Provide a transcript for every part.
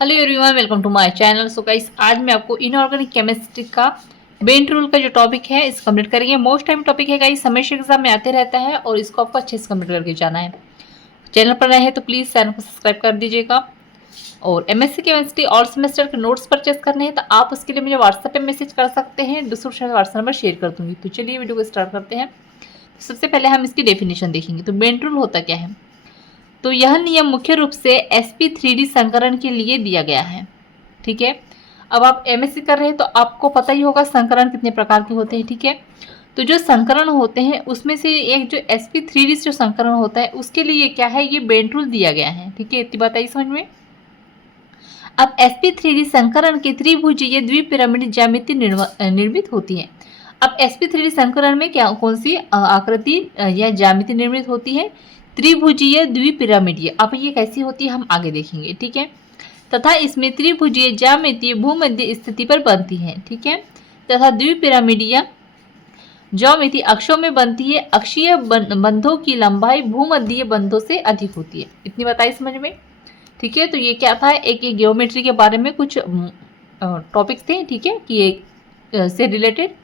Hello everyone, welcome to my channel. So guys, आज मैं आपको इनऑर्गेनिक केमिस्ट्री का बेंट रूल का जो टॉपिक है इस कंप्लीट करेंगे। मोस्ट टाइम टॉपिक है गाइस, हमेशा एग्जाम में आते रहता है और इसको आपको अच्छे से कंप्लीट करके जाना है। चैनल पर नए हैं तो प्लीज़ चैनल को सब्सक्राइब कर दीजिएगा। और एमएससी केमिस्ट्री ऑल सेमेस्टर के नोट्स परचेस करने हैं तो आप उसके लिए मुझे व्हाट्सएप पे मैसेज कर सकते हैं। डिस्क्रिप्शन में व्हाट्सएप नंबर शेयर कर दूंगी। तो चलिए वीडियो को स्टार्ट करते हैं। सबसे पहले हम इसकी डेफिनेशन देखेंगे। तो बेंट रूल होता क्या है? तो यह नियम मुख्य रूप से sp3d संकरण के लिए दिया गया है। ठीक है। अब आप एमएससी कर रहे हैं तो आपको पता ही होगा संकरण कितने प्रकार के होते हैं। ठीक है। तो जो संकरण होते हैं उसमें से एक जो sp3d जो संकरण होता है उसके लिए क्या है, ये बेंट रूल दिया गया है। ठीक है, इतनी बात आई समझ में। अब sp3d संकरण की त्रिभुजीय द्विपिरामिड ज्यामिति निर्मित होती है। अब sp3d संकरण में क्या कौन सी आकृति या ज्यामिति निर्मित होती है? त्रिभुजीय द्विपिरामिडीय। अब ये कैसी होती है हम आगे देखेंगे। ठीक है। तथा इसमें त्रिभुजीय ज्यामिति भूमध्य स्थिति पर बनती है। ठीक है। तथा द्विपिरामिडीय ज्यामिति अक्षों में बनती है। अक्षीय बंधों की लंबाई भूमध्य बंधों से अधिक होती है। इतनी बताई समझ में। ठीक है। तो ये क्या था, एक ये ज्योमेट्री के बारे में कुछ टॉपिक्स थे। ठीक है, कि ये से रिलेटेड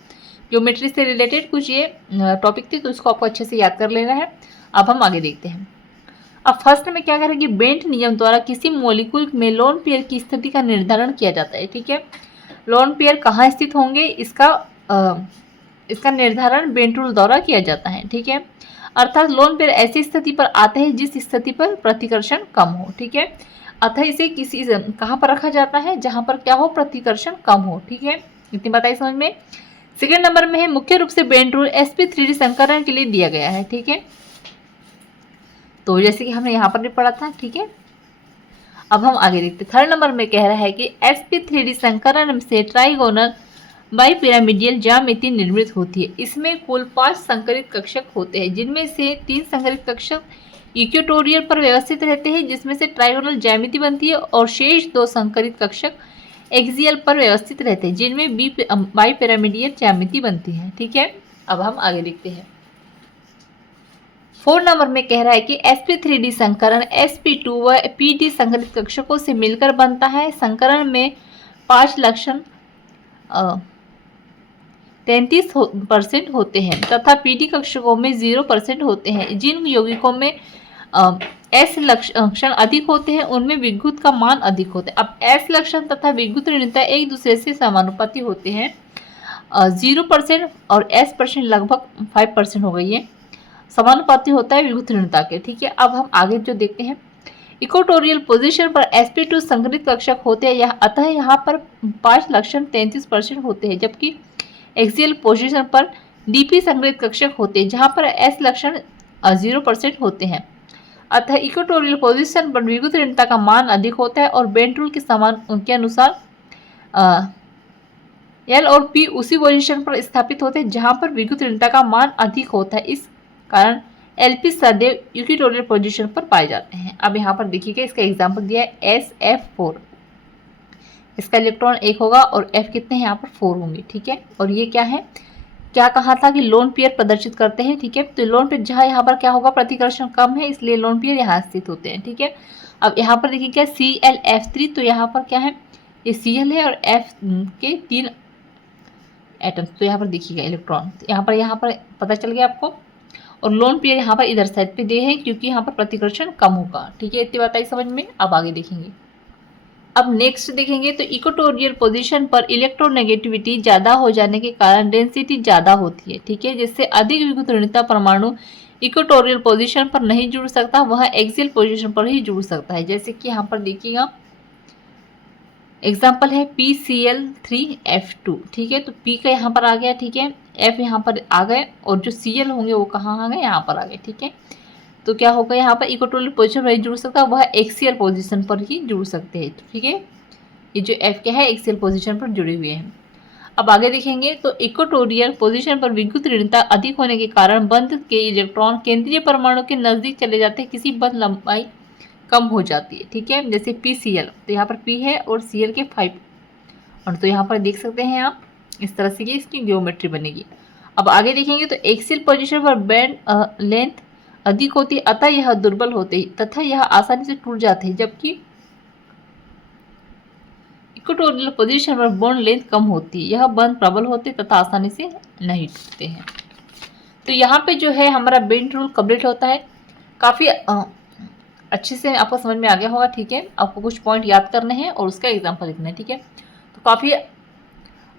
ज्योमेट्री से रिलेटेड कुछ ये टॉपिक थे, तो इसको आपको अच्छे से याद कर लेना है। अब हम आगे देखते हैं। अब फर्स्ट में क्या करेंगे, बेंट नियम द्वारा किसी मॉलिक्यूल में लोन पेयर की स्थिति का निर्धारण किया जाता है। ठीक है। लोन पेयर कहाँ स्थित होंगे, इसका निर्धारण बेंट रूल द्वारा किया जाता है। ठीक है। अर्थात लोन पेयर ऐसी स्थिति पर आते हैं जिस स्थिति पर प्रतिकर्षण कम हो। ठीक है। अतः इसे किसी कहाँ पर रखा जाता है, जहां पर क्या हो, प्रतिकर्षण कम हो। ठीक है, इतनी बताइए समझ में। सेकेंड नंबर में है मुख्य रूप से बेंट रूल sp3d संकरण के लिए दिया गया है। ठीक है। तो जैसे कि हमने यहाँ पर भी पढ़ा था। ठीक है। अब हम आगे देखते। थर्ड नंबर में कह रहा है कि sp3d संकरण से ट्राइगोनल बाइपिरामिडियल ज्यामिति निर्मित होती है। इसमें कुल 5 संकरित कक्षक होते हैं, जिनमें से 3 संकरित कक्षक इक्वेटोरियल पर व्यवस्थित रहते हैं, जिसमें से ट्राइगोनल ज्यामिति बनती है, और शेष 2 संकरित कक्षक एक्सियल पर व्यवस्थित रहते हैं, जिनमें बाइपिरामिडियल ज्यामिति बनती है। ठीक है। अब हम आगे देखते हैं। 4 नंबर में कह रहा है कि sp3d संकरण sp2 व pd संकरित कक्षकों से मिलकर बनता है। संकरण में 5 लक्षण 33% होते हैं तथा pd कक्षकों में 0% होते हैं। जिन यौगिकों में s लक्षण अधिक होते हैं उनमें विद्युत का मान अधिक होता है। अब s लक्षण तथा विद्युत ऋणता एक दूसरे से समानुपाती होते हैं। 0% और s% लगभग 5% हो गई है, समानुपाती होता है विद्युत ऋणता के। ठीक है। अब हम आगे जो देखते हैं, इक्वेटोरियल पोजीशन पर sp2 संकरित कक्षक होते हैं, अतः यहाँ पर 5 लक्षण 33% होते हैं, जबकि एक्सियल पोजीशन पर dp संकरित कक्षक होते हैं, जहाँ पर s लक्षण 0% होते हैं। अतः इक्वेटोरियल पोजीशन पर विद्युत ऋणता का मान अधिक होता है और बेंट रूल के समान उनके अनुसार L और P उसी पोजीशन पर स्थापित होते हैं जहां पर विद्युत ऋणता का मान अधिक होता है। इस कारण LP सदैव इक्वेटोरियल पोजीशन पर पाए जाते हैं। अब यहाँ पर देखिएगा, इसका एग्जांपल दिया है SF4। इसका इलेक्ट्रॉन 1 होगा और F कितने हैं, यहाँ पर 4 होंगे। ठीक है। और ये क्या है, क्या कहा था कि लोन पेयर प्रदर्शित करते हैं। ठीक है। तो लोन पेयर जहाँ यहाँ पर क्या होगा, प्रतिकर्षण कम है, इसलिए लोन पेयर यहाँ स्थित होते हैं। ठीक है। अब यहाँ पर देखिए क्या ClF3, तो यहाँ पर क्या है, ये Cl है और F के 3 एटम्स। तो यहाँ पर देखिएगा इलेक्ट्रॉन, यहाँ पर पता चल गया आपको। और लोन पेयर यहाँ पर इधर साइड पे दे हैं क्योंकि यहाँ पर प्रतिकर्षण कम होगा। ठीक है, इतनी बात आई समझ में। अब आगे देखेंगे। अब नेक्स्ट देखेंगे तो इक्वेटोरियल पोजीशन पर इलेक्ट्रोनेगेटिविटी ज़्यादा हो जाने के कारण डेंसिटी ज़्यादा होती है। ठीक है। जिससे अधिक विद्युत ऋणता परमाणु इक्वेटोरियल पोजीशन पर नहीं जुड़ सकता, वह एक्सियल पोजीशन पर ही जुड़ सकता है। जैसे कि यहाँ पर देखिएगा एग्जाम्पल है PCl3F2। ठीक है। तो P का यहाँ पर आ गया। ठीक है। F यहाँ पर आ गए और जो Cl होंगे वो कहाँ आ गए, यहाँ पर आ गए। ठीक है। तो क्या होगा, यहाँ पर इक्वेटोरियल पोजीशन पर ही जुड़ सकता है, वह एक्सियल पोजीशन पर ही जुड़ सकते हैं। ठीक है। ये जो F क्या है, एक्सियल पोजीशन पर जुड़े हुए हैं। अब आगे देखेंगे तो इक्वेटोरियल पोजीशन पर विद्युत ऋणता अधिक होने के कारण बंध के इलेक्ट्रॉन केंद्रीय परमाणु के नजदीक चले जाते हैं, किसी बंध लंबाई कम हो जाती है। ठीक है। जैसे PCl, तो यहाँ पर P है और Cl के 5, और तो यहाँ पर देख सकते हैं आप, इस तरह से ये इसकी ज्योमेट्री बनेगी। अब आगे देखेंगे तो एक्सियल पोजीशन पर बैंड लेंथ अधिक होती है, अतः यह दुर्बल होते हैं तथा यह आसानी से टूट जाते हैं, जबकि इक्वेटोरियल पोजीशन पर बॉन्ड लेंथ कम होती है, यह बंध प्रबल होते तथा आसानी से नहीं टूटते हैं। तो यहाँ पे जो है हमारा बेंट रूल कंप्लीट होता है। काफ़ी अच्छे से आपको समझ में आ गया होगा, ठीक है। आपको कुछ पॉइंट याद करने हैं और उसका एग्जाम्पल लिखना है, ठीक है। तो काफ़ी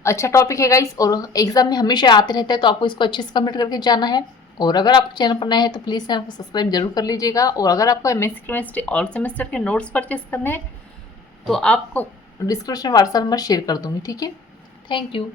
अच्छा टॉपिक है गाइस, और एग्जाम में हमेशा आते रहते हैं, तो आपको इसको अच्छे से कंप्लीट करके जाना है। और अगर आप चैनल पर नए हैं तो प्लीज़ चैनल को सब्सक्राइब जरूर कर लीजिएगा। और अगर आपको एमएससी केमिस्ट्री ऑल सेमेस्टर के नोट्स परचेस करने हैं तो आपको डिस्क्रिप्शन व्हाट्सएप नंबर शेयर कर दूँगी, ठीक है। Thank you.